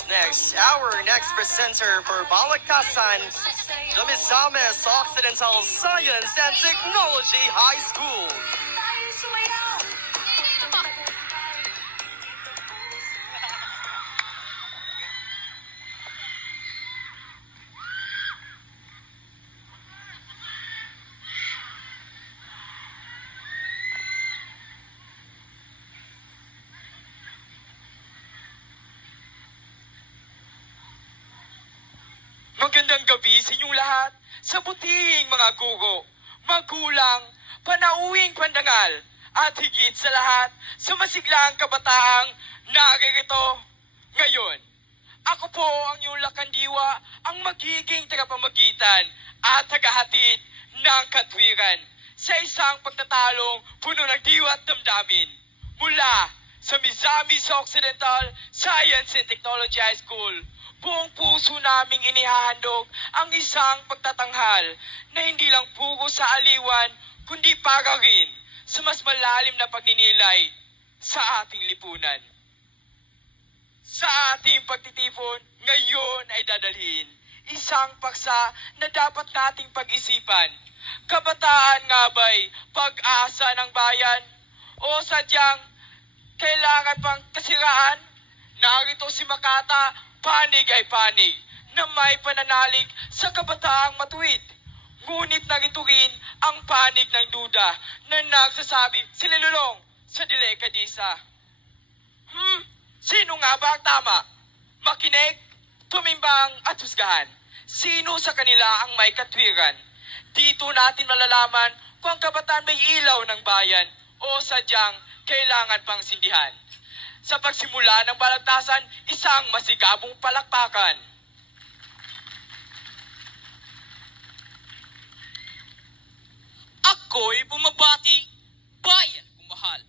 Up next, our next presenter for Balakasan, the Misamis Occidental Science and Technology High School. Magandang gabi sa inyong lahat, sa butihing mga guro, magulang, panauwing pandangal, at higit sa lahat, sa masiglang kabataang naririto ngayon. Ako po ang iyong lakandiwa, ang magiging tagapamagitan at tagahatid ng katwiran sa isang pagtatalong puno ng diwa at damdamin mula sa Misamis Occidental Science and Technology High School. Buong puso naming inihahandog ang isang pagtatanghal na hindi lang puro sa aliwan, kundi para rin sa mas malalim na pagninilay sa ating lipunan. Sa ating pagtitipon, ngayon ay dadalhin isang paksa na dapat nating pag-isipan. Kabataan nga ba'y pag-asa ng bayan? O sadyang kailangan pang kasiraan? Narito si Makata, panig ay panig, na may pananalig sa kabataang matuwid. Ngunit narito rin ang panig ng duda na nagsasabi sililulong sa dilekadisa. Sino nga ba ang tama? Makinig, tumimbang at husgahan. Sino sa kanila ang may katwiran? Dito natin malalaman kung ang kabataan may ilaw ng bayan o sadyang kailangan pang sindihan. Sa pagsimula ng balagtasan, isang masigabong palakpakan. Ako'y bumabati, bayan kong mahal.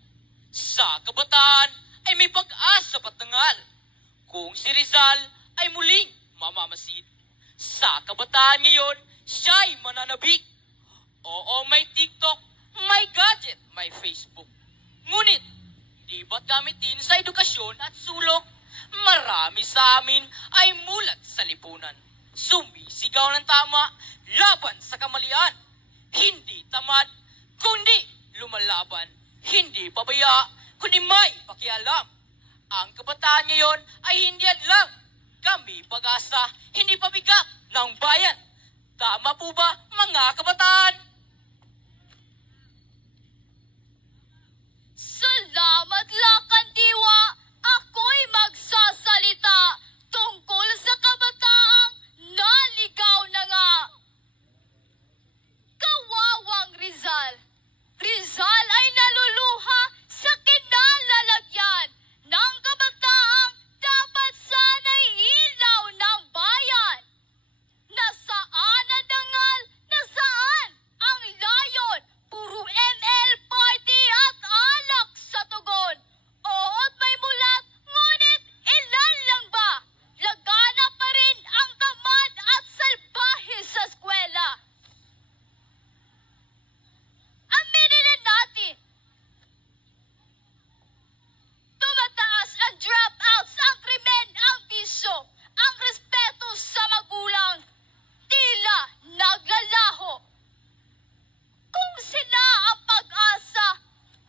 Sa kabataan ay may pag-asa patangal. Kung si Rizal ay muling mamamasid. Sa kabataan ngayon, siya'y mananabik. Oo, may TikTok, may gadget, may Facebook. Ngunit, di ba't gamitin sa edukasyon at sulok? Marami sa amin ay mulat sa lipunan. Sumisigaw ng tama, laban sa kamalian. Hindi tamad, kundi lumalaban. Hindi pabaya, kundi may pakialam. Ang kabataan ngayon ay hindi adlang. Kami pag-asa, hindi pabigat ng bayan. Tama po ba, mga kabataan? Salamat, Lakandiwa! Ako'y magsasalita tungkol sa kabataang naligaw na nga. Kawawang Rizal. Rizal ay naluluha sa kinalalagyan ng kabataang dapat sana'y ilaw ng bayan. Nasaan ang dangal? Nasaan ang layon? Puro ML party at alak sa tugon. Oo't may mulat, ngunit ilan lang ba? Lagana pa rin ang tamad at salbahe sa eskwela. Aminin na natin. Tumataas ang dropouts, ang krimen, ang bisyo, ang respeto sa magulang. Tila naglalaho. Kung sila ang pag-asa,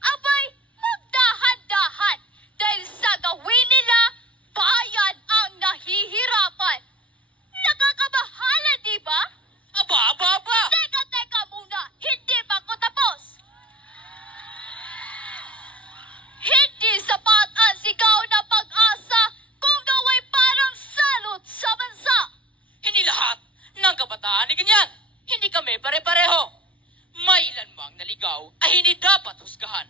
abay magdahan-dahan dahil sa gawin nila, bayan ang nahihirapan. Nakakabahala, di ba? Aba! Teka muna, hindi pa ako tapos. Hindi sapat ang sigaw na pag-asa kung gaway parang salot sa bansa. Hindi lahat ng kabataan ay ganyan. Hindi kami pare-pareho. May ilan mang naligaw ay hindi dapat husgahan.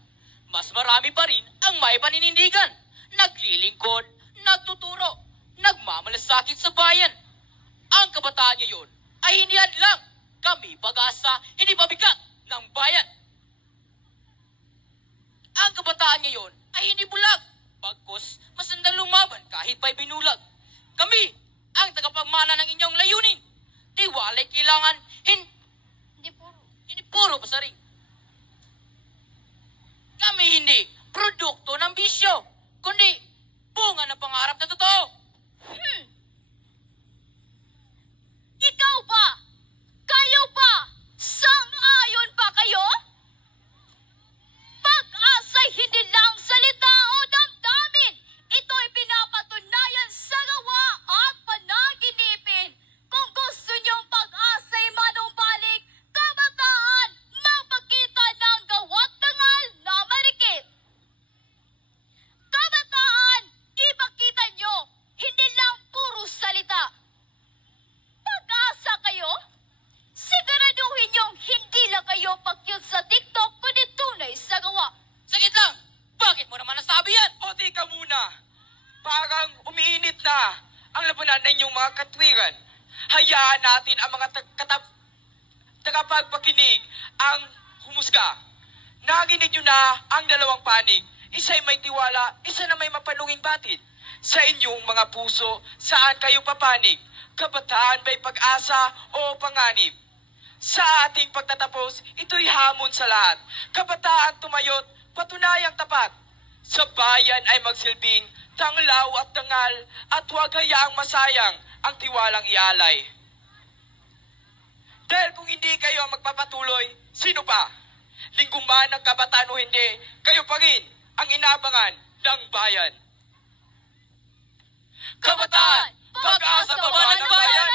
Mas marami pa rin ang may paninindigan. Naglilingkod, nagtuturo, nagmamalasakit sa bayan. Ang kabataan ngayon ay hindi hadlang. Kami pag-asa, hindi pabigat ng bayan. Ang kabataan ngayon ay hindi bulag. Bagkus, masandang lumaban kahit pa'y binulag. Kami ang tagapagmana ng inyong layunin. Tiwala'y kailangan, hindi puro pasaring. Kami hindi produkto ng bisyo, kundi bunga ng pangarap na totoo. kasalanan ng inyong mga katwiran. Hayaan natin ang mga tagapagpakinig ang humusga. Naginig nyo na ang dalawang panig. Isa'y may tiwala, isa na may mapanunging batid. Sa inyong mga puso, saan kayo papanig? Kabataan ba'y pag-asa o panganib? Sa ating pagtatapos, ito'y hamon sa lahat. Kabataan tumayot, patunayang tapat. Sa bayan ay magsilbing tanglaw at dangal at huwag hayaang masayang ang tiwalang ialay. Dahil kung hindi kayo ang magpapatuloy, sino pa? Lingguman ng kabataan o hindi, kayo pa rin ang inabangan ng bayan. Kabataan, pag-asa pa ba ng bayan?